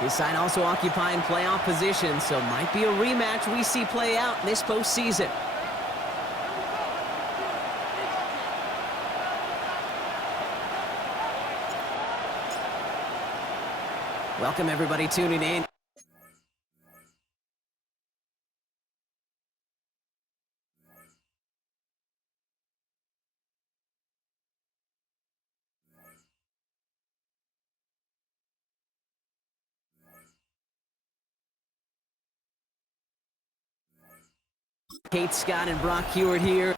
His side also occupying playoff position, so might be a rematch we see play out this postseason. Welcome everybody tuning in. Kate Scott and Brock Hewitt here.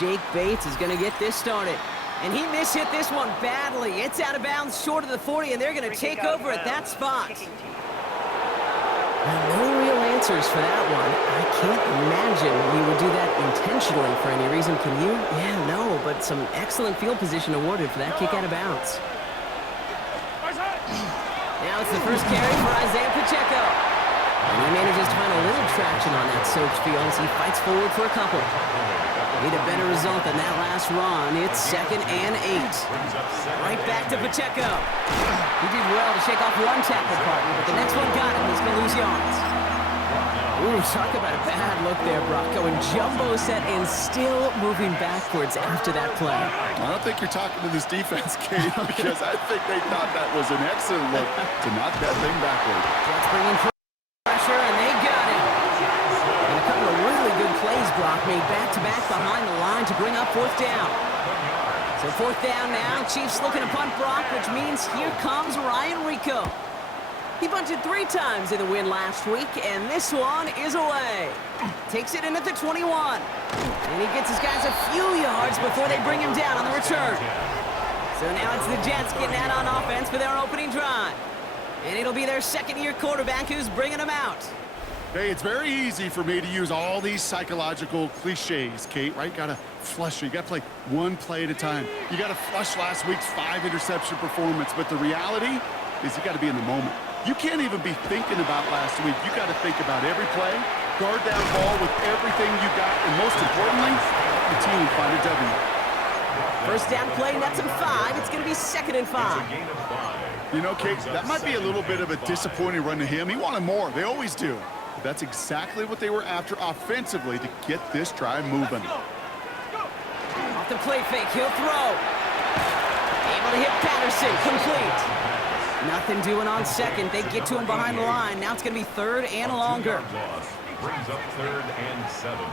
Jake Bates is going to get this started. And he mishit this one badly. It's out of bounds short of the 40, and they're going to take over at that spot. No real answers for that one. I can't imagine you would do that intentionally for any reason, can you? Yeah, no, but some excellent field position awarded for that kick out of bounds. Now it's the first carry for Isaiah Pacheco. And he manages to find a little traction on that soaked field as he fights forward for a couple. Need a better result than that last run. It's 2nd and 8. Right back to Pacheco. He did well to shake off one tackle partner, but the next one got him. He's going to lose yards. Ooh, talk about a bad look there, Brock. Going jumbo set and still moving backwards after that play. I don't think you're talking to this defense, Kate, because I think they thought that was an excellent look to knock that thing backward. Jets bringing pressure, and they got it. And a couple of really good plays, Brock, made back-to-back behind the line to bring up 4th down. So 4th down now. Chiefs looking to punt Brock, which means here comes Ryan Rico. He bunted 3 times in the win last week, and this one is away. Takes it in at the 21. And he gets his guys a few yards before they bring him down on the return. So now it's the Jets getting out on offense for their opening drive. And it'll be their second-year quarterback who's bringing them out. Hey, it's very easy for me to use all these psychological cliches, Kate, right? Got to flush it. You got to play one play at a time. You got to flush last week's 5-interception performance, but the reality is you got to be in the moment. You can't even be thinking about last week. You got to think about every play, guard that ball with everything you got, and most importantly, the team find a W. First down play, nets him 5. It's going to be 2nd and 5. You know, Kate, that might be a little bit of a disappointing run to him. He wanted more. They always do. But that's exactly what they were after offensively to get this drive moving. Off the play fake, he'll throw. Able to hit Patterson, complete. Nothing doing on 2nd. They get to him behind the line. Now it's going to be 3rd and longer. Brings up 3rd and 7.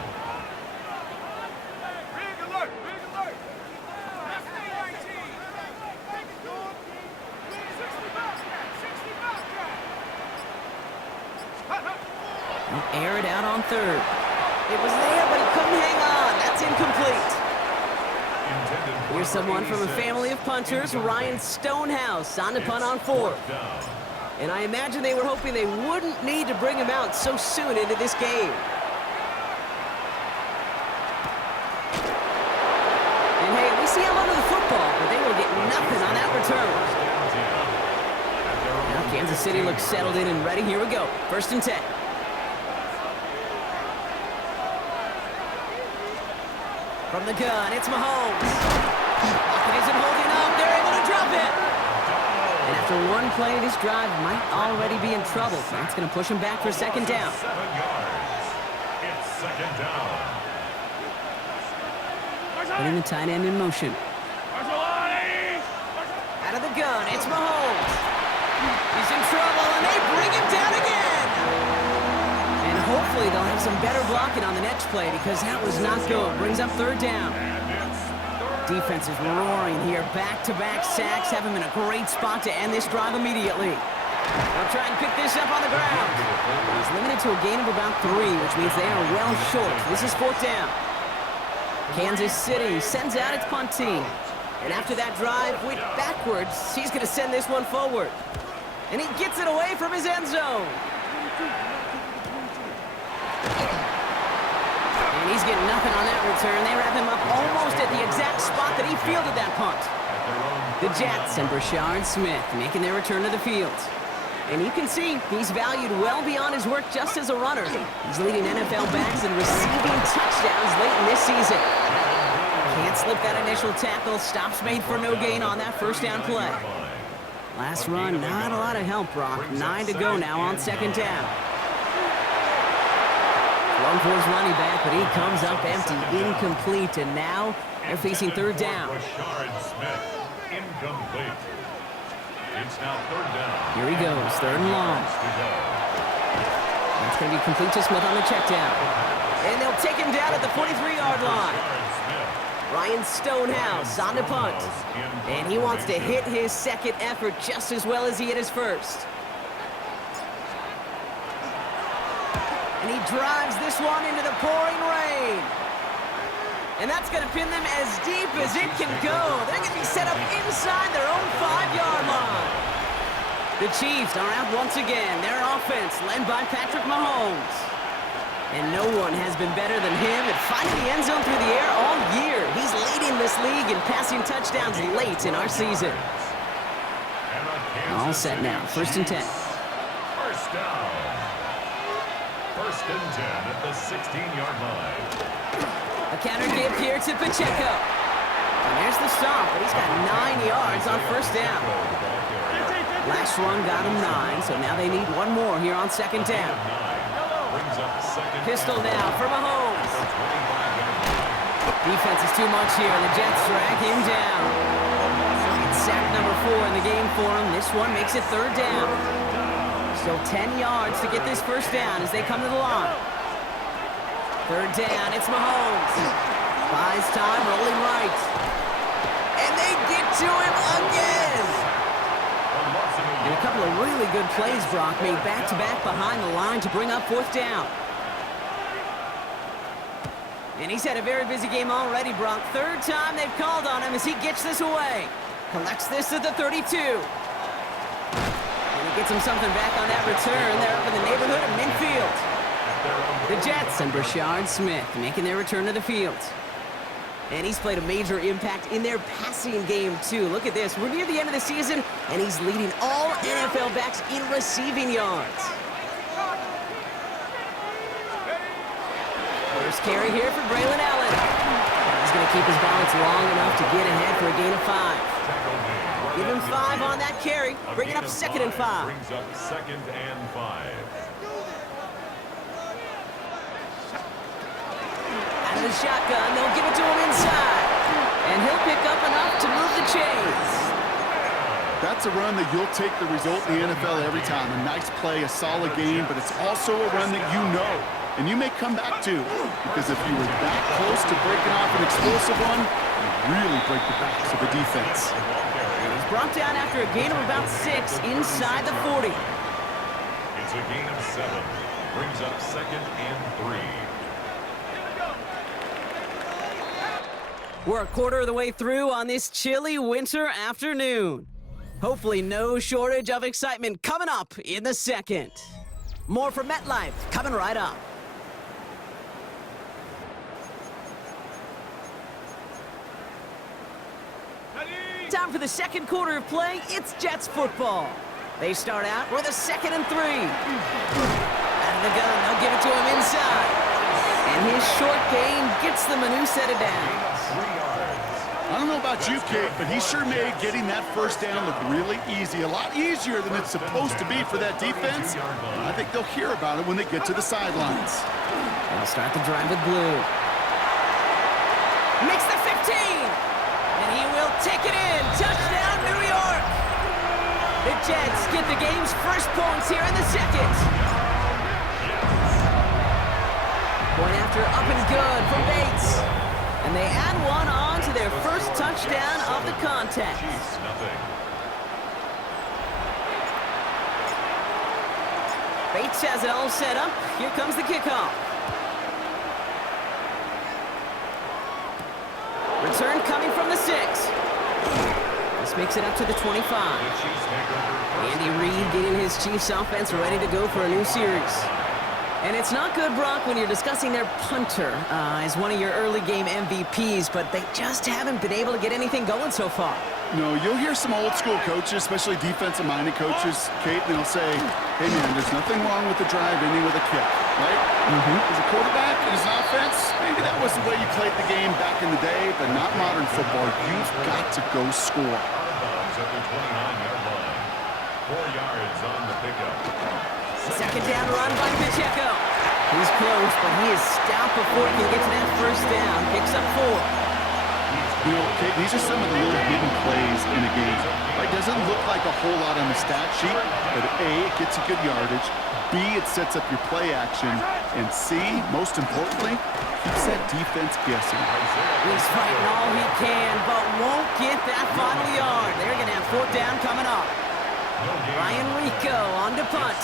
Air it out on 3rd. It was there, but he couldn't hang on. That's incomplete. Here's someone from a family of punters, Ryan Stonehouse, on to punt on 4th. And I imagine they were hoping they wouldn't need to bring him out so soon into this game. And hey, we see him under the football, but they will get nothing on that return. Now Kansas City looks settled in and ready. Here we go. 1st and 10. From the gun, it's Mahomes. It isn't holding up. They're able to drop it. And after one play, this drive might already be in trouble. That's going to push him back for 2nd down. 7 yards. It's 2nd down. Putting the tight end in motion. Out of the gun, it's Mahomes. He's in trouble, and they bring him down again. And hopefully they'll have some better blocking on the next play because that was not good. Brings up 3rd down. Defense is roaring here. Back-to-back sacks have him in a great spot to end this drive immediately. They'll try and pick this up on the ground. He's limited to a gain of about 3, which means they are well short. This is 4th down. Kansas City sends out its punt team. And after that drive went backwards, he's going to send this one forward. And he gets it away from his end zone. And he's getting nothing on that return. They wrap him up almost at the exact spot that he fielded that punt. The Jets and Brashard Smith making their return to the field. And you can see he's valued well beyond his work just as a runner. He's leading NFL backs in receiving touchdowns late in this season. Can't slip that initial tackle. Stops made for no gain on that first down play. Last run, not a lot of help, Brock. 9 to go now on second down. One for his running back, but he comes up empty, incomplete, and now they're facing third down. Incomplete. It's now third down. Here he goes, third and long. That's going to be complete to Smith on the check down. And they'll take him down at the 43-yard line. Ryan Stonehouse on the punt. And he wants to hit his second effort just as well as he hit his first. And he drives this one into the pouring rain. And that's going to pin them as deep as it can go. They're going to be set up inside their own 5-yard line. The Chiefs are out once again. Their offense led by Patrick Mahomes. And no one has been better than him at finding the end zone through the air all year. He's leading this league in passing touchdowns late in our season. All set now. First and 10. First down. First and 10 at the 16-yard line. A counter give here to Pacheco. And there's the stop, but he's got 9 yards on first down. Last run got him 9, so now they need one more here on second down. Pistol now for Mahomes. Defense is too much here, and the Jets drag him down. It's sack number 4 in the game for him. This one makes it third down. Still 10 yards to get this first down as they come to the line. Third down, it's Mahomes. Buys time, rolling right. And they get to him again. And a couple of really good plays, Brock, made back-to-back behind the line to bring up fourth down. And he's had a very busy game already, Brock. Third time they've called on him as he gets this away. Collects this at the 32. And he gets him something back on that return. They're up in the neighborhood of midfield. The Jets and Brashard Smith making their return to the field. And he's played a major impact in their passing game, too. Look at this. We're near the end of the season, and he's leading all NFL backs in receiving yards. First carry here for Braylon Allen. He's going to keep his balance long enough to get ahead for a gain of 5. Give him 5 on that carry. Bring it up second and 5. Brings up second and 5. Out of the shotgun, they'll give it to him inside. And he'll pick up enough to move the chains. That's a run that you'll take the result in the NFL every time. A nice play, a solid game, but it's also a run that you know, and you may come back to. Because if you were that close to breaking off an explosive one, you really break the backs of the defense. And he's brought down after a gain of about 6 inside the 40. It's a gain of 7. Brings up second and 3. We're a quarter of the way through on this chilly winter afternoon. Hopefully no shortage of excitement coming up in the second. More from MetLife coming right up. Time for the second quarter of play. It's Jets football. They start out with a 2nd and 3. Out of the gun, they'll give it to him inside. And his short gain gets them a new set of downs. I don't know about you, Kate, but he sure made getting that first down look really easy. A lot easier than it's supposed to be for that defense. I think they'll hear about it when they get to the sidelines. They'll start the drive with Blue. Makes the 15! And he will take it in. Touchdown, New York! The Jets get the game's first points here in the second. Point after up and good for Bates. And they add one on to their first touchdown of the contest. Bates has it all set up. Here comes the kickoff. Return coming from the 6. This makes it up to the 25. Andy Reid getting his Chiefs offense ready to go for a new series. And it's not good, Brock, when you're discussing their punter as one of your early game MVPs, but they just haven't been able to get anything going so far. No, you'll hear some old school coaches, especially defensive-minded coaches, Kate, and they'll say, hey, man, there's nothing wrong with the drive ending with a kick. right? As a quarterback in his offense, maybe that was the way you played the game back in the day, but not modern football. You've got to go score. Bugs at the 29-yard line. 4 yards on the pickup. Second down run by Pacheco. He's close, but he is stopped before he can get to that first down. Picks up 4. You know, Kate, these are some of the little hidden plays in a game. Right? Doesn't look like a whole lot on the stat sheet, but A, it gets you good yardage. B, it sets up your play action. And C, most importantly, keeps that defense guessing. He's fighting all he can, but won't get that final yard. They're going to have 4th down coming up. Ryan Rico on to punt.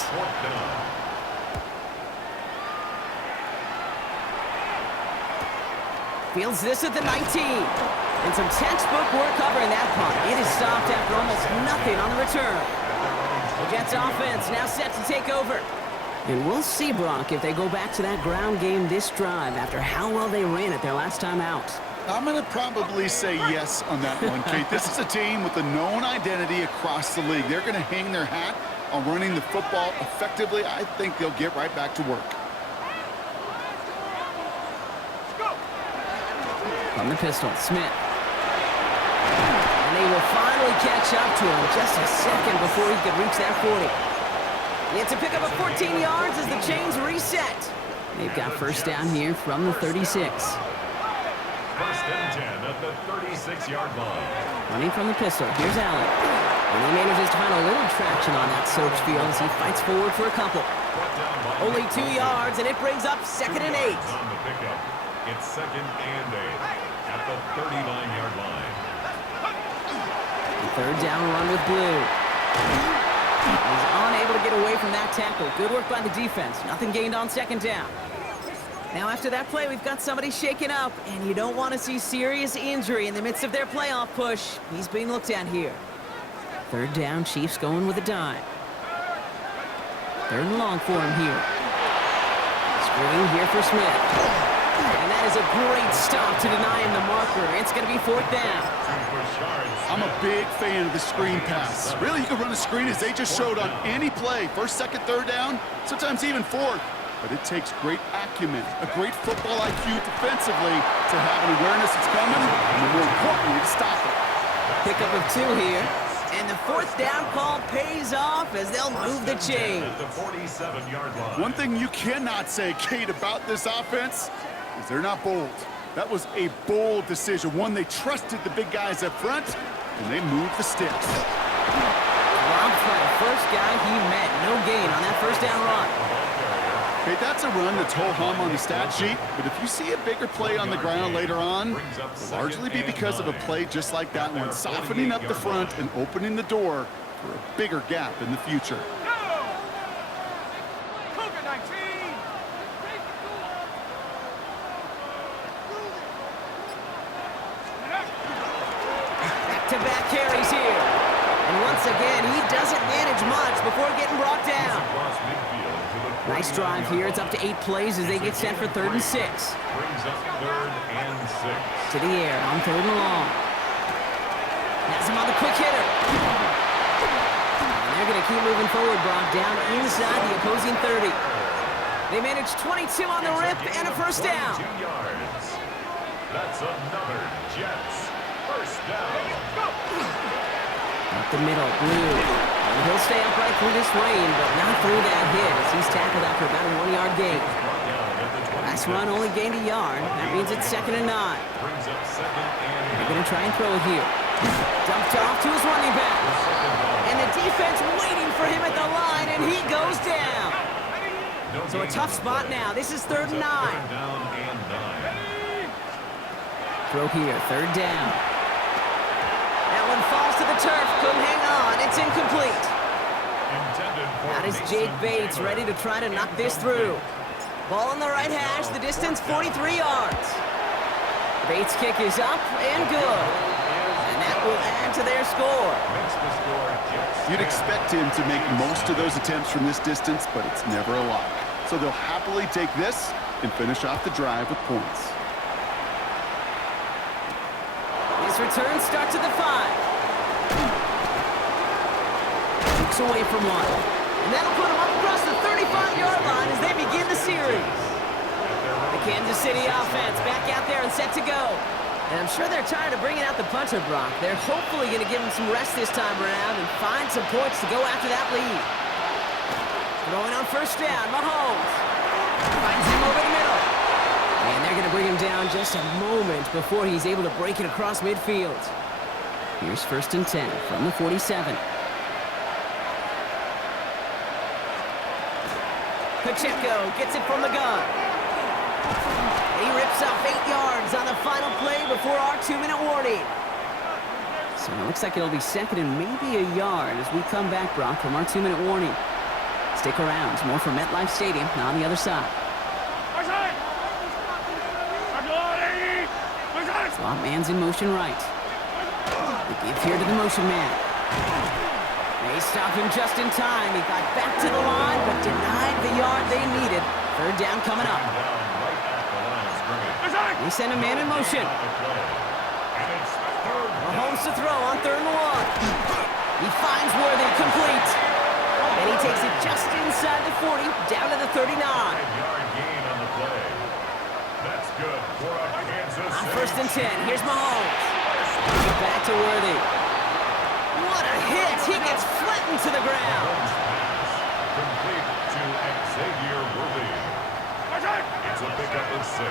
Fields this at the 19. And some textbook work covering that punt. It is stopped after almost nothing on the return. The Jets offense now set to take over. And we'll see, Brock, if they go back to that ground game this drive after how well they ran it their last time out. I'm going to probably say yes on that one, Kate. This is a team with a known identity across the league. They're going to hang their hat on running the football effectively. I think they'll get right back to work. From the pistol, Smith. And they will finally catch up to him just a second before he could reach that 40. It's a pickup of 14 yards as the chains reset. They've got first down here from the 36. First and 10 at the 36-yard line. Running from the pistol, here's Allen. And he manages to find a little traction on that search field as he fights forward for a couple. Only 2 yards, and it brings up 2nd and 8. On the pickup. It's 2nd and 8 at the 39-yard line. The 3rd down run with Blue. He's unable to get away from that tackle. Good work by the defense. Nothing gained on 2nd down. Now after that play, we've got somebody shaken up, and you don't want to see serious injury in the midst of their playoff push. He's being looked at here. 3rd down, Chiefs going with a dime. 3rd and long for him here. Screen here for Smith. And that is a great stop to deny him the marker. It's going to be 4th down. I'm a big fan of the screen pass. Really, you can run a screen as they just showed on any play. 1st, 2nd, 3rd down, sometimes even 4th. But it takes great acumen, a great football IQ defensively to have an awareness it's coming, and more importantly, to stop it. Pickup of 2 here. And the 4th down call pays off as they'll move the chain. At the 47-yard line. One thing you cannot say, Kate, about this offense is they're not bold. That was a bold decision, one they trusted the big guys up front, and they moved the sticks. Robbed by the first guy he met. No gain on that 1st down run. Hey, that's a run that's ho-hum on the stat sheet, but if you see a bigger play on the ground later on, it'll largely be because of a play just like that one, softening up the front and opening the door for a bigger gap in the future. Back-to-back carries here. And once again, he doesn't manage much before getting brought down. Nice drive here. It's up to 8 plays as they get set for 3rd and 6. Brings up 3rd and 6. To the air on 3rd and long. Has him on the quick hitter. And they're going to keep moving forward, Brock, down inside the opposing 30. They manage 22 on the rip and a first down. 2 yards. That's another Jets first down. Up the middle, Blue. And he'll stay upright through this rain, but not through that hit as he's tackled after about a 1-yard gain. Last run only gained a yard. That means it's 2nd and 9. Brings up 2nd and They're going to try and throw it here. Dumped off to his running back. And the defense waiting for him at the line, and he goes down. So a tough spot now. This is 3rd and 9. down and 9. Throw here, 3rd down. That one falls to the turf. Couldn't hang on. It's incomplete. That is Jake Bates ready to try to knock this through. Ball on the right hash. The distance 43 yards. Bates' kick is up and good. And that will add to their score. You'd expect him to make most of those attempts from this distance, but it's never a lot. So they'll happily take this and finish off the drive with points. His return starts at the 5. Looks away from one. And that'll put them up across the 35-yard line as they begin the series. The Kansas City offense back out there and set to go. And I'm sure they're tired of bringing out the punter, Brock. They're hopefully going to give him some rest this time around and find some points to go after that lead. Throwing on first down, Mahomes. Finds him over the middle. And they're going to bring him down just a moment before he's able to break it across midfield. Here's first and 10 from the 47. Pacheco gets it from the gun. He rips off 8 yards on the final play before our 2-minute warning. So it looks like it'll be second and maybe a yard as we come back, Brock, from our 2-minute warning. Stick around. More from MetLife Stadium on the other side. Slot man's in motion right. The give here to the motion man. They stop him just in time. He got back to the line, but denied the yard they needed. Third down coming up. They send a man in motion. Mahomes to throw on 3rd and 1. He finds Worthy complete. And he takes it just inside the 40, down to the 39. That's good for a Kansas On City. first and 10, here's Mahomes. Back to Worthy. What a hit! He gets flattened to the ground. Complete to Xavier Worthy. It's a pickup of 6.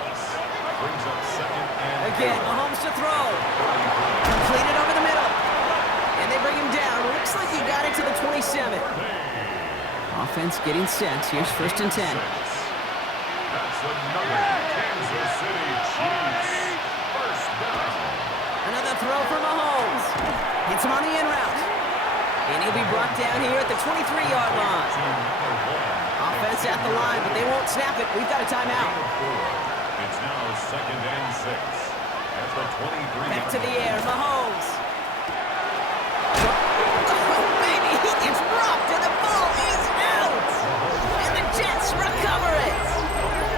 Brings up second and Again, Mahomes to throw. Completed over the middle. And they bring him down. Looks like he got it to the 27. Offense getting set. Here's first and 10. That's another Kansas City Chiefs first down. Another throw for Mahomes. Hits him on the in route. And he'll be brought down here at the 23-yard line. Offense at the line, but they won't snap it. We've got a timeout. It's now second and 6 at the 23. Back to the air, Mahomes. Oh, baby, he gets dropped and the ball is out. And the Jets recover it.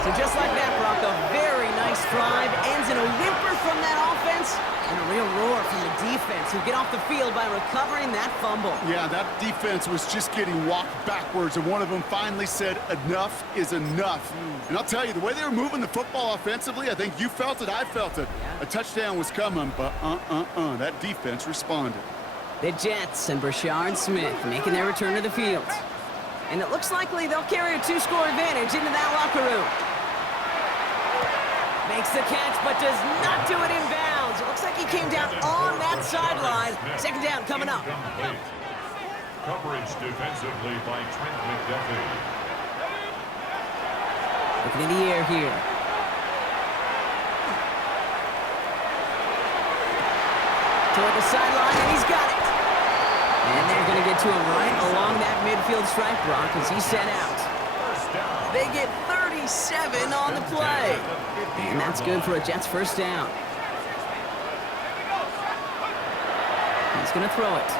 So just like that, Brock, a very nice drive ends in a whimper from that offense and a real roar from the defense who get off the field by recovering that fumble. Yeah, that defense was just getting walked backwards, and one of them finally said, enough is enough. And I'll tell you, the way they were moving the football offensively, I think you felt it, I felt it. Yeah. A touchdown was coming, but that defense responded. The Jets and Brashard Smith making their return to the field. And it looks likely they'll carry a 2-score advantage into that locker room. Makes the catch, but does not do it in bounds. It looks like he came down on that sideline. Second down coming up. Coverage defensively by Trent McDuffie. Looking in the air here. Toward the sideline, and he's got it. And they're going to get to him right along that midfield stripe, Brock, as he's sent out. They get 37 on the play. And that's good for a Jets first down. He's going to throw it.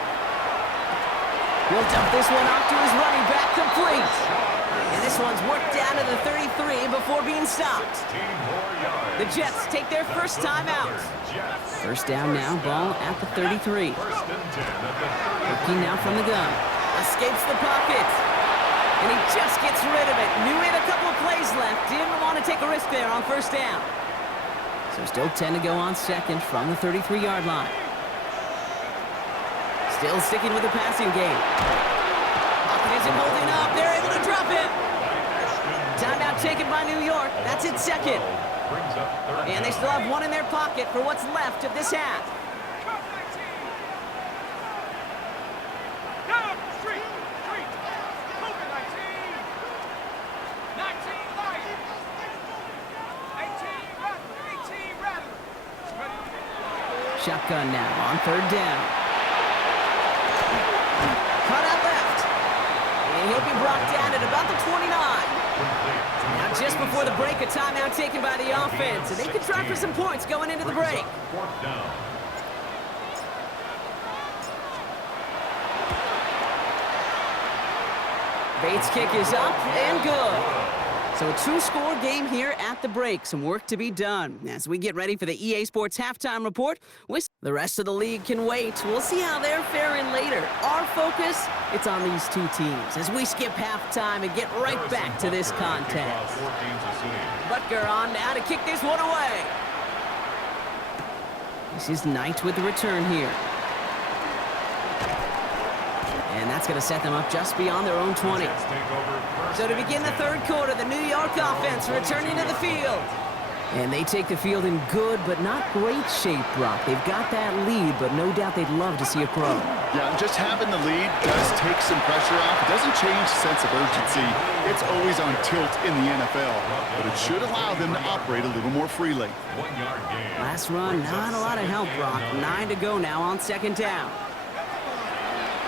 He'll dump this one off to his running back, complete. And this one's worked down to the 33 before being stopped. The Jets take their first time out. First down now, ball at the 33. Looking now from the gun. Escapes the pocket. And he just gets rid of it. Knew he had a couple of plays left. Didn't want to take a risk there on first down. So still 10 to go on second from the 33-yard line. Still sticking with the passing game. Pocket isn't holding up. They're able to drop him. Timeout taken by New York. That's its second. And they still have one in their pocket for what's left of this half. Shotgun now on third down. Cut out left. And he'll be brought down at about the 29. Now just before the break, a timeout taken by the offense. And they could try for some points going into the break. Bates' kick is up and good. So a two-score game here at the break. Some work to be done as we get ready for the EA Sports Halftime Report. The rest of the league can wait. We'll see how they're faring later. Our focus, it's on these two teams as we skip halftime and get right back to this contest. Butker on now to kick this one away. This is Knight with the return here. And that's going to set them up just beyond their own 20. So to begin the third quarter, the New York offense returning to the field. And they take the field in good but not great shape, Brock. They've got that lead, but no doubt they'd love to see it grow. Yeah, just having the lead does take some pressure off. It doesn't change the sense of urgency. It's always on tilt in the NFL, but it should allow them to operate a little more freely. Last run, not a lot of help, Brock. 9 to go now on second down.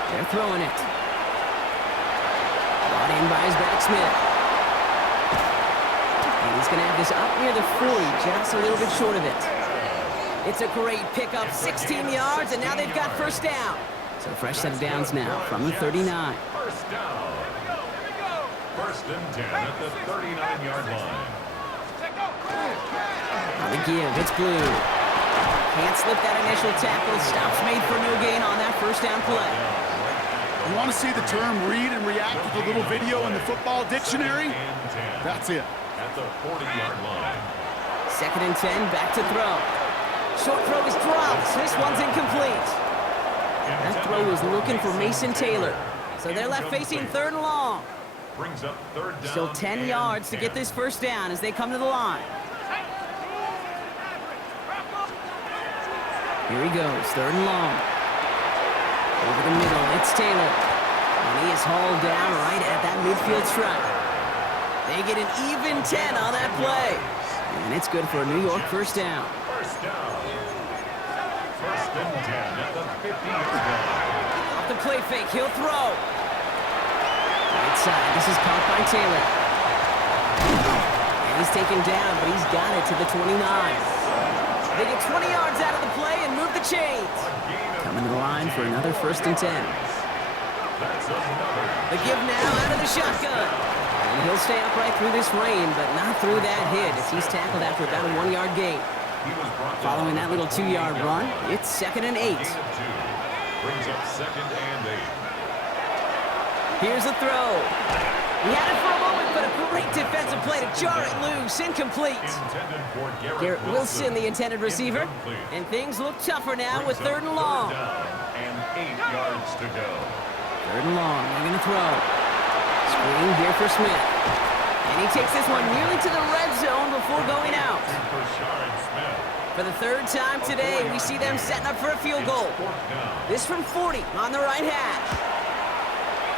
They're throwing it. Brought in by his back Smith. And he's going to have this up near the 40, just a little bit short of it. It's a great pickup, 16 yards, and now they've got first down. So fresh set of downs now from the 39. First down. First and 10 at the 39-yard line. On the give, it's Blue. Can't slip that initial tackle. Stops made for no gain on that first down play. You want to see the term read and react with a little video in the football dictionary? That's it. At the 40-yard line. Second and 10, back to throw. Short throw is dropped. This one's incomplete. That throw was looking for Mason Taylor. So they're left facing third and long. Brings up third down. Still 10 yards to get this first down as they come to the line. Here he goes, third and long. Over the middle, it's Taylor. And he is hauled down right at that midfield stripe. They get an even 10 on that play. And it's good for a New York first down. First down. First and 10 at the 50-yard line. Off the play fake, he'll throw. Right side, this is caught by Taylor. And he's taken down, but he's got it to the 29. They get 20 yards out of the play and move the chains. Coming to the line for another first and 10. The give now out of the shotgun. And he'll stay upright through this rain, but not through that hit as he's tackled after about a 1-yard gain. Following that little 2-yard run, it's second and 8. Brings up second and 8. Here's a throw. He had it for a moment, but a great defensive play to jar it loose. Incomplete. Garrett Wilson, the intended receiver. And things look tougher now with third and long. And 8 yards to go. Third and long. They're going to throw. Screen here for Smith. And he takes this one nearly to the red zone before going out. For the third time today, we see them setting up for a field goal. This from 40 on the right hash.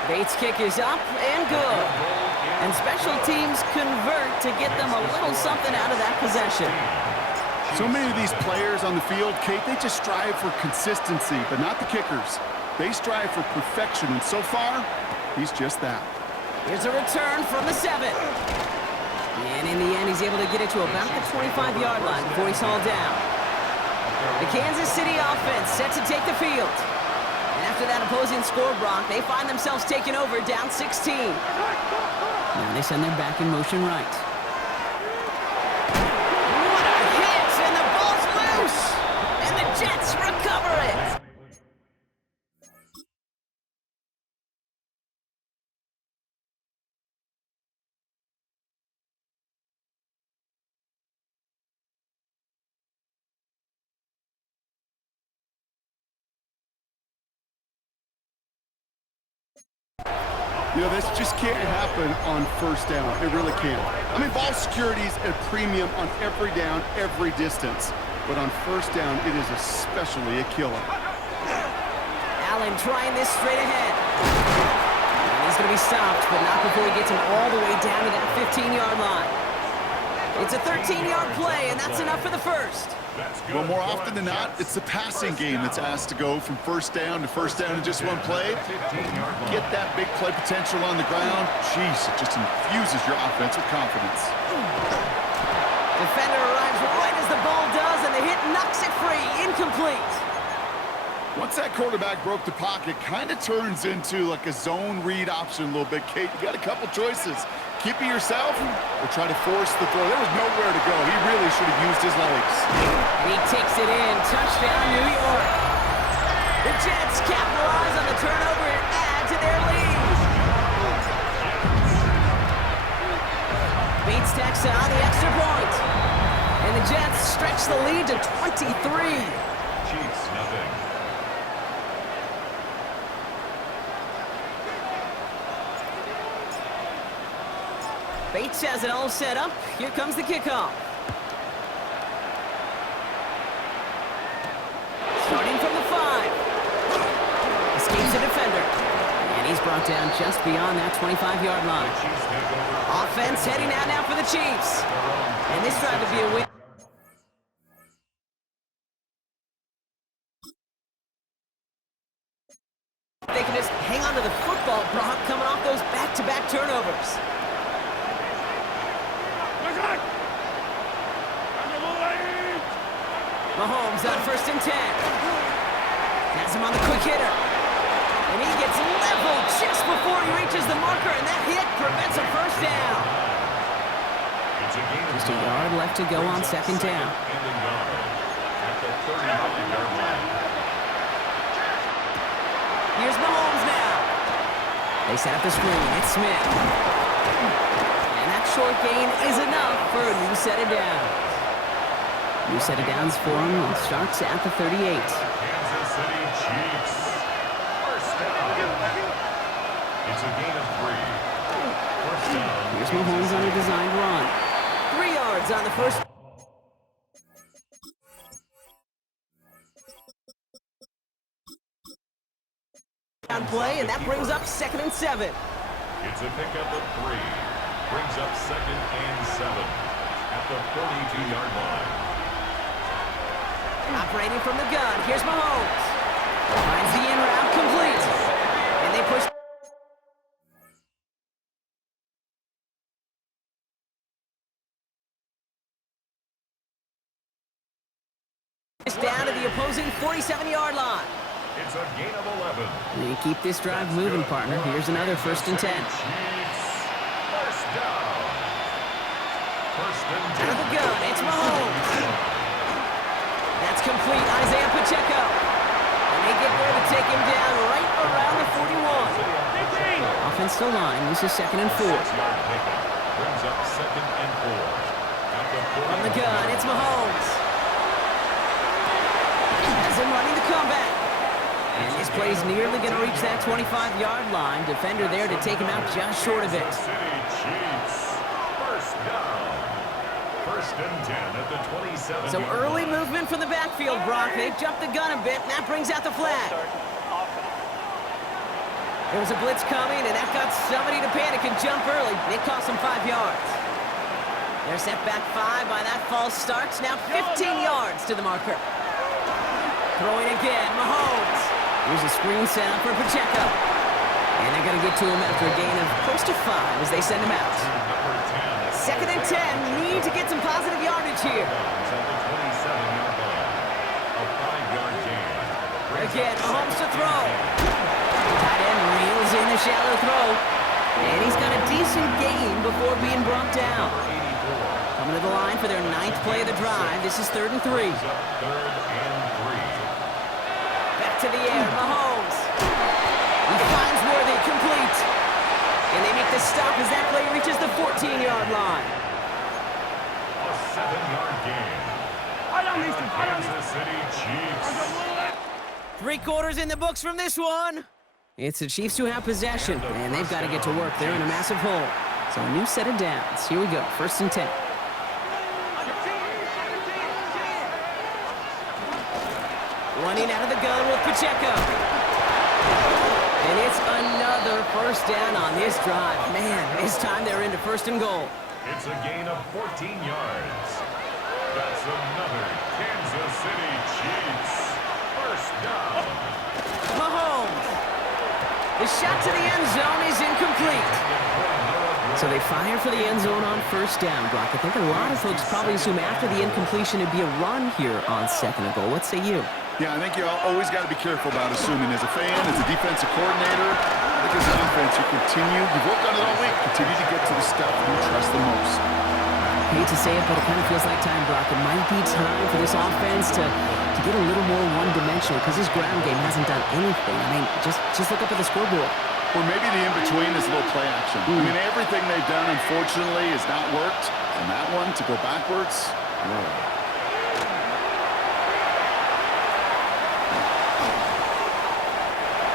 Bates' kick is up and good. And special teams convert to get them a little something out of that possession. So many of these players on the field, Kate, they just strive for consistency, but not the kickers. They strive for perfection, and so far, he's just that. Here's a return from the 7. And in the end, he's able to get it to about the 25-yard line before he's hauled down. The Kansas City offense set to take the field. And after that opposing score, Brock, they find themselves taking over down 16. Now they send their back in motion right. What a hit! And the ball's loose! And the Jets recover it! You know, this just can't happen on first down. It really can't. I mean, ball security is at a premium on every down, every distance. But on first down, it is especially a killer. Allen trying this straight ahead. And he's going to be stopped, but not before he gets him all the way down to that 15-yard line. It's a 13-yard play, and that's enough for the first. Well, more often than not, it's the passing game that's asked to go from first down in just one play. Get that big play potential on the ground. Jeez, it just infuses your offense with confidence. Defender arrives right as the ball does, and the hit knocks it free. Incomplete. Once that quarterback broke the pocket, kind of turns into like a zone read option a little bit. Kate, you got a couple choices. Keep it yourself or try to force the throw. There was nowhere to go. He really should have used his legs. And he takes it in. Touchdown, New York. The Jets capitalize on the turnover and add to their lead. Bates tacks on the extra point. And the Jets stretch the lead to 23. Chiefs, nothing. Bates has it all set up. Here comes the kickoff. Starting from the 5. Escapes the defender. And he's brought down just beyond that 25-yard line. Offense heading out now for the Chiefs. And this drive would be a win. They can just hang on to the football, Brock, coming off those back-to-back turnovers. Mahomes on 1st and 10. Has him on the quick hitter. And he gets leveled just before he reaches the marker, and that hit prevents a first down. Just a yard left to go on 2nd down. Here's Mahomes now. They set up the screen. It's Smith. And that short gain is enough for a new set of downs. New set of downs for him starts at the 38. Kansas City Chiefs. First down. It's a gain of 3. First down. Here's Mahomes on a designed run. 3 yards on the first. Down play, and that brings up 2nd and 7. It's a pickup of 3. Brings up 2nd and 7 at the 42-yard line. Operating from the gun, here's Mahomes. Finds the in route complete. And they push. Down to the opposing 47-yard line. It's a gain of 11. They keep this drive moving, partner. Here's another 1st and 10. Chiefs. First down. 1st and 10. Out of the gun, it's Mahomes. That's complete, Isaiah Pacheco. And they get there to take him down right around the 41. Offensive line uses 2nd and 4. 6-yard pickup. Brings up 2nd and 4 at the 40. From the gun, it's Mahomes. Has him running the comeback. And this play's nearly going to reach that 25-yard line. Defender there to take him out just short of it. City Chiefs. First down. 1st and 10 at the 27. So early movement from the backfield, Brock. They jumped the gun a bit, and that brings out the flag. There was a blitz coming, and that got somebody to panic and jump early. It cost them 5 yards. They're set back 5 by that false start. Now 15 yards to the marker. Throwing again, Mahomes. Here's a screen set up for Pacheco. And they're going to get to him after a gain of close to 5 as they send him out. 2nd and 10. Need to get some positive yardage here. Again, Mahomes to throw. Tight end reels in the shallow throw. And he's got a decent gain before being brought down. Coming to the line for their 9th play of the drive. This is 3rd and 3. Back to the air, Mahomes. He finds Worthy, complete. And they make the stop as that play reaches the 14-yard line. A 7-yard gain. Kansas City Chiefs. 3 quarters in the books from this one. It's the Chiefs who have possession, and they've got to get to work. They're in a massive hole. So a new set of downs. Here we go, 1st and 10. Running out of the gun with Pacheco. And it's another 1st down on this drive. Man, this time they're into 1st and goal. It's a gain of 14 yards. That's another Kansas City Chiefs. 1st down. Mahomes. The shot to the end zone is incomplete. So they fire for the end zone on 1st down, Brock. I think a lot of folks probably assume after the incompletion it'd be a run here on 2nd and goal. What say you? Yeah, I think you always got to be careful about assuming. As a fan, as a defensive coordinator, I think as an offense, you've worked on it all week, continue to get to the stuff you trust the most. Hate to say it, but it kind of feels like time, Brock. It might be time for this offense to get a little more one-dimensional because this ground game hasn't done anything. I mean, just look up at the scoreboard. Or maybe the in-between is a little play action. I mean, everything they've done, unfortunately, has not worked. And that one, to go backwards, no.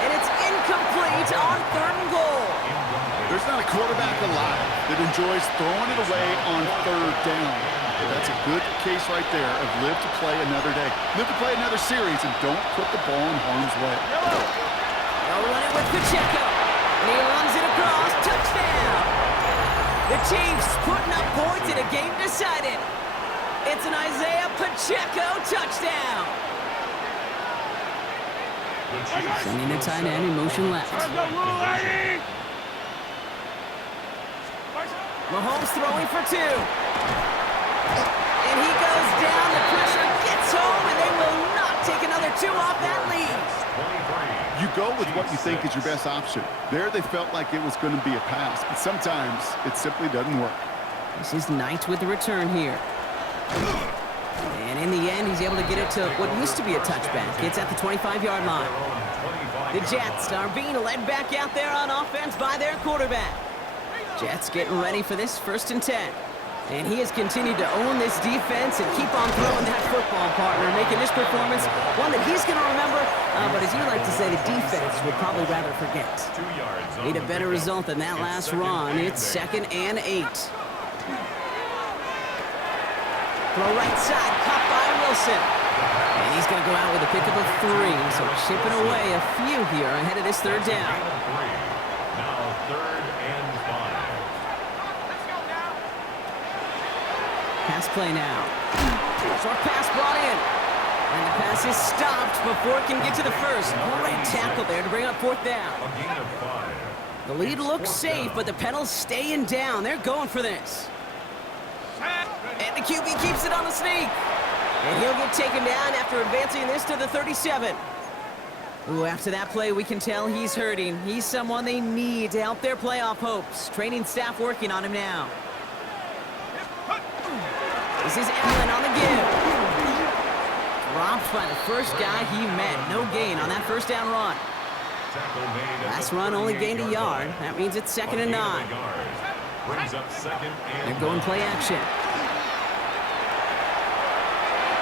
And it's incomplete on 3rd and goal. There's not a quarterback alive that enjoys throwing it away on 3rd down. That's a good case right there of live to play another day. Live to play another series and don't put the ball in harm's way. They'll run it with Pacheco. And he runs it across. Touchdown! The Chiefs putting up points in a game decided. It's an Isaiah Pacheco touchdown. Sending the tight end in motion left. Mahomes throwing for 2. And he goes down. The pressure gets home, and they will not take another 2 off that lead. You go with what you think is your best option. There they felt like it was going to be a pass, but sometimes it simply doesn't work. This is Knight with the return here. And in the end, he's able to get it to what used to be a touchback. It's at the 25-yard line. The Jets are being led back out there on offense by their quarterback. Jets getting ready for this 1st and 10. And he has continued to own this defense and keep on throwing that football, partner, making this performance one that he's going to remember, but as you like to say, the defense would probably rather forget. Need a better result than that last run. It's 2nd and 8. Throw right side, caught by Wilson. And he's going to go out with a pickup of 3, so chipping away a few here ahead of this 3rd down. Now 3rd and 5. Pass play now. Short pass brought in. And the pass is stopped before it can get to the 1st. Great tackle there to bring up 4th down. A gain of 5. The lead looks safe, but the Penals staying down. They're going for this. And the QB keeps it on the sneak. And he'll get taken down after advancing this to the 37. Ooh, after that play, we can tell he's hurting. He's someone they need to help their playoff hopes. Training staff working on him now. This is Allen on the give. Dropped by the first guy he met. No gain on that 1st down run. Last run only gained a yard. That means it's 2nd and 9. Brings up 2nd and They're going play action.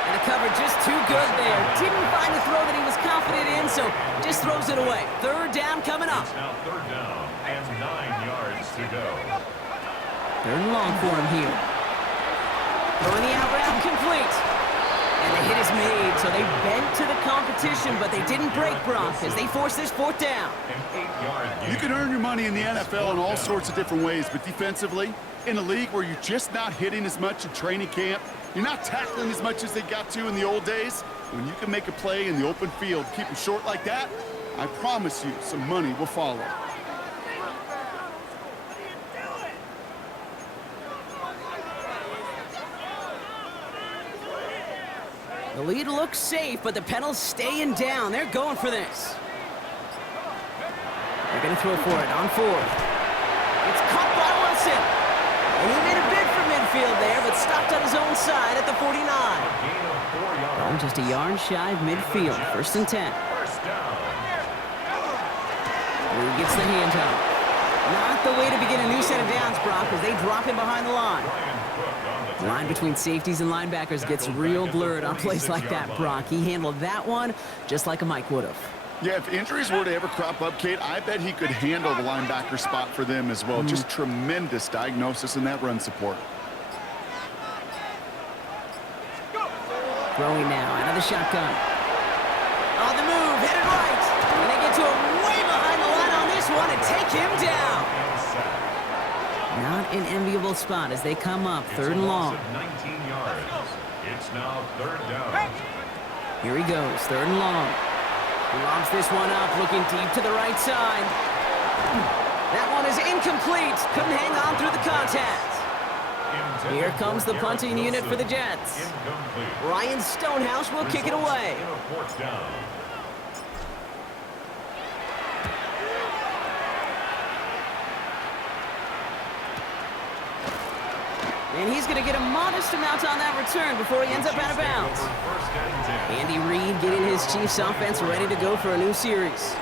And the cover just too good there. Didn't find the throw that he was confident in, so just throws it away. 3rd down coming up. It's now 3rd down and 9 yards to go. 3rd and long for him here. Throwing the out route complete. And the hit is made, so they bent to the competition, but they didn't break, Brock, as they force this 4th down. An 8-yard gain. You can earn your money in the NFL in all sorts of different ways, but defensively, in a league where you're just not hitting as much in training camp, you're not tackling as much as they got to in the old days, when you can make a play in the open field, keep them short like that, I promise you some money will follow. The lead looks safe, but the Penals staying down. They're going for this. They're going to throw for it on 4th. It's caught by Wilson. And he made a bid for midfield there, but stopped on his own side at the 49. Oh, just a yard shy of midfield. 1st and 10. Who gets the hand up? Not the way to begin a new set of downs, Brock, as they drop him behind the line. The line between safeties and linebackers gets real blurred on plays like that, Brock. He handled that one just like a Mike would have. Yeah, if injuries were to ever crop up, Kate, I bet he could handle the linebacker spot for them as well. Just tremendous diagnosis in that run support. Throwing now out of the shotgun. On the move, headed right. And they get to him way behind the line on this one and take him down. Not an enviable spot as they come up 3rd and long. 19 yards. It's now 3rd down. Here he goes, 3rd and long. He lobs this one up, looking deep to the right side. That one is incomplete. Couldn't hang on through the contact. Here comes the punting unit for the Jets. Incomplete. Ryan Stonehouse will kick it away. In a fourth down. And he's going to get a modest amount on that return before he ends up out of bounds. First and 10. Andy Reid getting his Chiefs offense ready to go for a new series.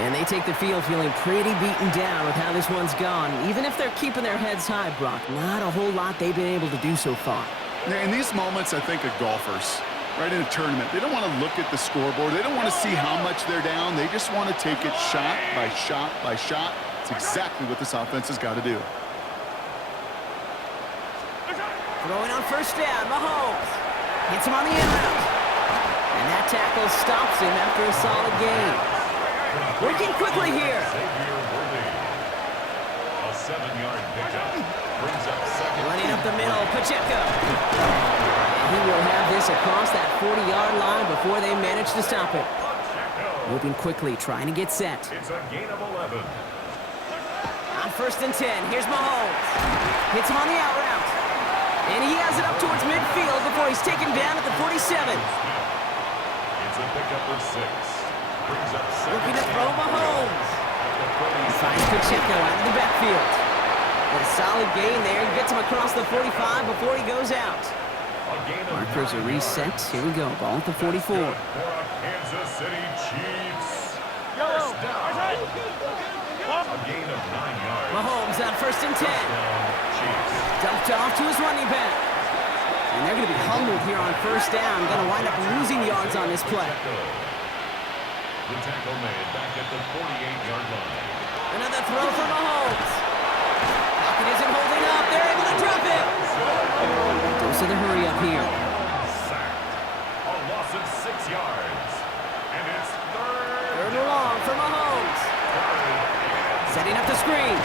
And they take the field feeling pretty beaten down with how this one's gone. Even if they're keeping their heads high, Brock, not a whole lot they've been able to do so far. In these moments, I think of golfers, right, in a tournament. They don't want to look at the scoreboard. They don't want to see how much they're down. They just want to take it shot by shot by shot. It's exactly what this offense has got to do. Throwing on first down, Mahomes. Hits him on the in route. And that tackle stops him after a solid gain. Working quickly here. Xavier Worthy. A 7-yard pickup. Brings up second. Running up the middle, Pacheco. And he will have this across that 40-yard line before they manage to stop it. Moving quickly, trying to get set. It's a gain of 11. On first and 10, here's Mahomes. Hits him on the out route. And he has it up towards midfield before he's taken down at the 47. It's a pickup of 6. Brings up second. Looking to throw Mahomes. At the 47. Finds Pacheco out of the backfield. With a solid gain there, gets him across the 45 before he goes out. A gain of Markers are 9 reset. yards. Here we go, ball at the 44. For a Kansas City Chiefs. First down. A gain of 9 yards. Mahomes on first and 10. Down, Chiefs. Dumped off to his running back. And they're going to be humbled here on first down. Going to wind up losing yards on this play. The tackle made back at the 48-yard line. Another throw for Mahomes. Pocket isn't holding up. They're able to drop it. Goes to the hurry up here. Sacked. A loss of 6 yards. And it's Third and long for Mahomes. Setting up the screen.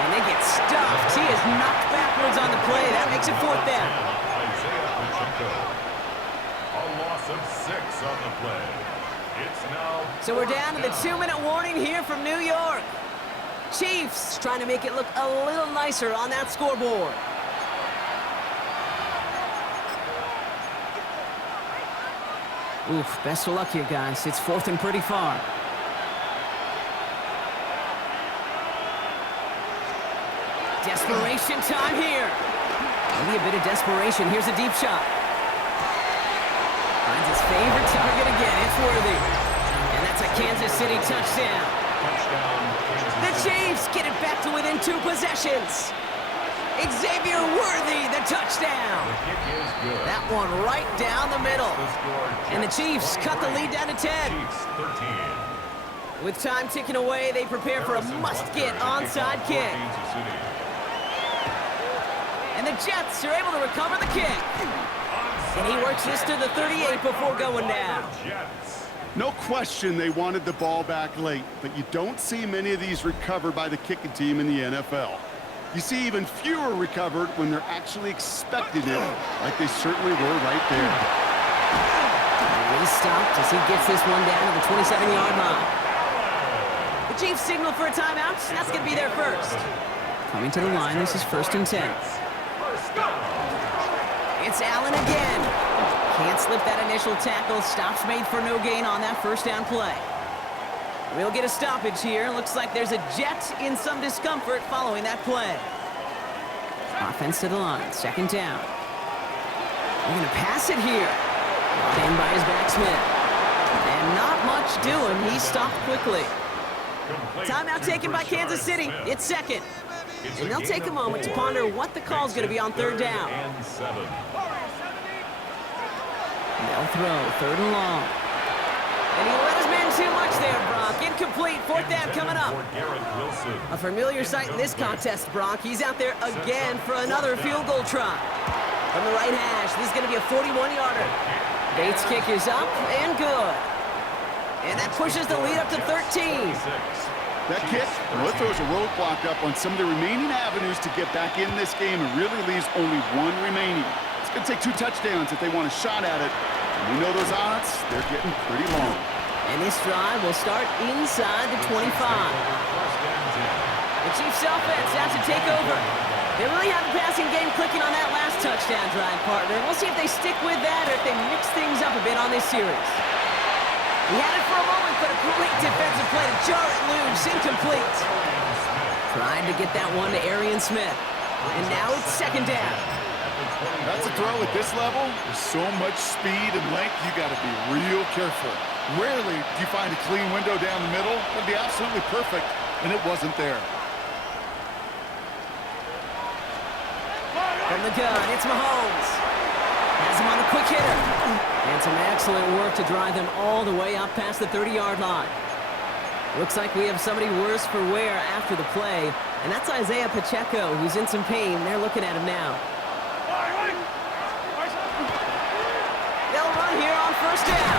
And they get stuffed. He is knocked backwards on the play. That makes it fourth down. Isaiah Pacheco. A loss of 6 on the play. It's now So we're down to the fourth 2-minute warning here from New York. Chiefs trying to make it look a little nicer on that scoreboard. Oof, best of luck here, guys. It's fourth and pretty far. Desperation time here. Maybe a bit of desperation. Here's a deep shot. Finds his favorite target again. It's Worthy. And that's a Kansas City touchdown. touchdown. The Chiefs get it back to within 2 possessions. Xavier Worthy, the touchdown. The kick is good. That one right down the middle. The score, And the Jets Chiefs cut the lead down to 10. Chiefs 13. With time ticking away, they prepare for a must-get onside kick. Kansas City. And the Jets are able to recover the kick. And he works this to the 38 before going down. Jets. No question they wanted the ball back late, but you don't see many of these recovered by the kicking team in the NFL. You see even fewer recovered when they're actually expected it, like they certainly were right there. And he's stopped as he gets this one down to the 27-yard line. The Chiefs signal for a timeout, and that's going to be their first. Coming to the line, this is first and 10. It's Allen again. Can't slip that initial tackle. Stops made for no gain on that first down play. We'll get a stoppage here. Looks like there's a Jet in some discomfort following that play. Offense to the line. Second down. They're going to pass it here. Brought in by his backsmith. And not much doing. He stopped quickly. Timeout taken by Kansas City. It's second. And they'll take a moment to ponder what the call's going to be on third down. And 7. They'll throw. Third and long. And he let his man too much there, Brock. Incomplete. Fourth down coming up. A familiar sight in this contest, Brock. He's out there again for another field goal try. From the right hash, this is going to be a 41-yarder. Bates' kick is up and good. And that pushes the lead up to 13. That kick, well, it throws a roadblock up on some of the remaining avenues to get back in this game and really leaves only one remaining. It's going to take 2 touchdowns if they want a shot at it. And we know those odds, they're getting pretty long. And this drive will start inside the 25. The Chiefs offense out to take over. They really have the passing game clicking on that last touchdown drive, partner. We'll see if they stick with that or if they mix things up a bit on this series. He had it for a moment, but a great defensive play to jar it loose. Incomplete. Trying to get that one to Arian Smith. And now it's second down. That's a throw at this level. There's so much speed and length, you got to be real careful. Rarely do you find a clean window down the middle. That'd be absolutely perfect, and it wasn't there. From the gun, it's Mahomes. Has him on the quick hitter. And some excellent work to drive them all the way up past the 30-yard line. Looks like we have somebody worse for wear after the play, and that's Isaiah Pacheco, who's in some pain. They're looking at him now. They'll run here on first down.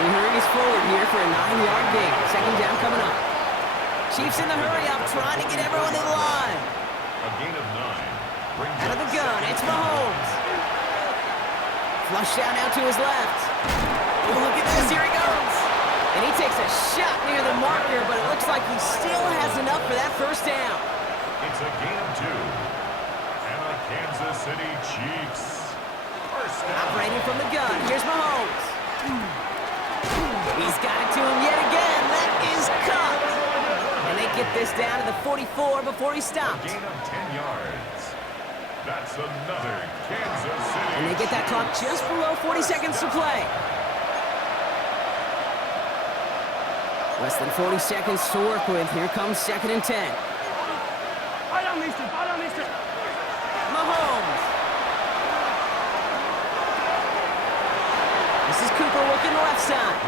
He hurries forward here for a 9-yard gain. Second down coming up. Chiefs in the hurry-up, trying to get everyone to the line. A gain of 9. Out of the gun, it's Mahomes. Flush down now to his left. Oh, look at this, here he goes. And he takes a shot near the marker, but it looks like he still has enough for that first down. It's a gain of 2. And the Kansas City Chiefs. First down. Operating from the gun, here's Mahomes. He's got it to him yet again. That is caught. And they get this down to the 44 before he stopped. A gain of 10 yards. That's another Kansas City. And they get that clock just below 40 seconds to play. Less than 40 seconds to work with. Here comes second and 10. Mahomes. This is Cooper working the left side.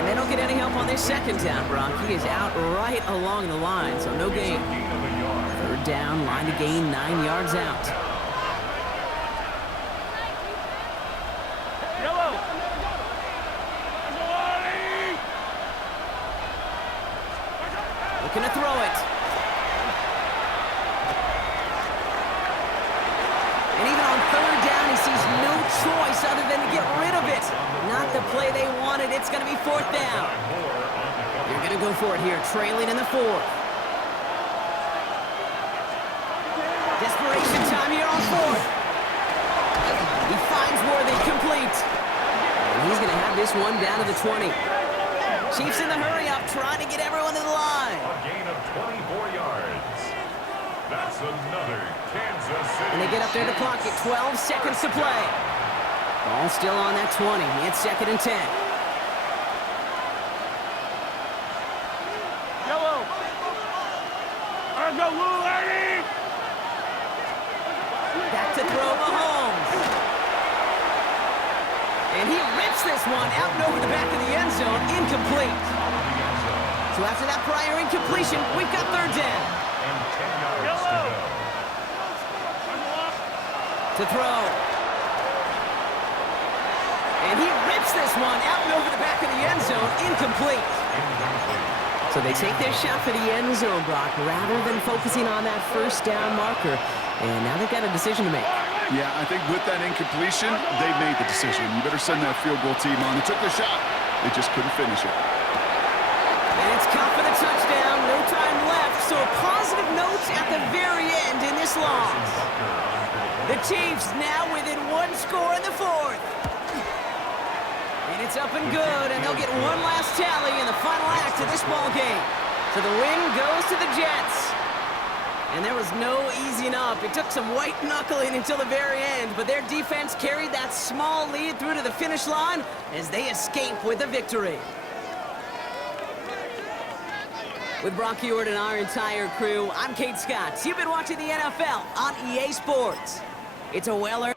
And they don't get any help on this second down, Brock. He is out right along the line, so no gain. Third down, line to gain, 9 yards out. Looking to throw it. And even on third down, he sees no choice other than to get rid of it. Not the play they wanted. It's going to be fourth down. You're going to go for it here, trailing in the fourth. Desperation time here on fourth. He finds Worthy, complete. And he's going to have this one down to the 20. Chiefs in the hurry-up, trying to get everyone to the line. A gain of 24 yards. That's another Kansas City. And they get up there to clock at 12 seconds to play. Ball still on that 20. It's second and 10. Yellow. Let's go, Lou, Eddie. Back to throw Mahomes. And he rips this one out and over the back of the end zone. Incomplete. So after that prior incompletion, we've got third down. And 10 yards Yellow. To throw. And he rips this one out and over the back of the end zone. Incomplete. So they take their shot for the end zone, Brock, rather than focusing on that first down marker. And now they've got a decision to make. Yeah, I think with that incompletion, they made the decision. You better send that field goal team on. They took their shot. They just couldn't finish it. And it's caught for the touchdown. No time left. So a positive note at the very end in this loss. The Chiefs now within one score in the fourth. And it's up and good, and they'll get one last tally in the final act of this ball game. So the win goes to the Jets. And there was no easing up. It took some white knuckling until the very end, but their defense carried that small lead through to the finish line as they escape with the victory. With Brock Ewart and our entire crew, I'm Kate Scott. You've been watching the NFL on EA Sports. It's a well-earned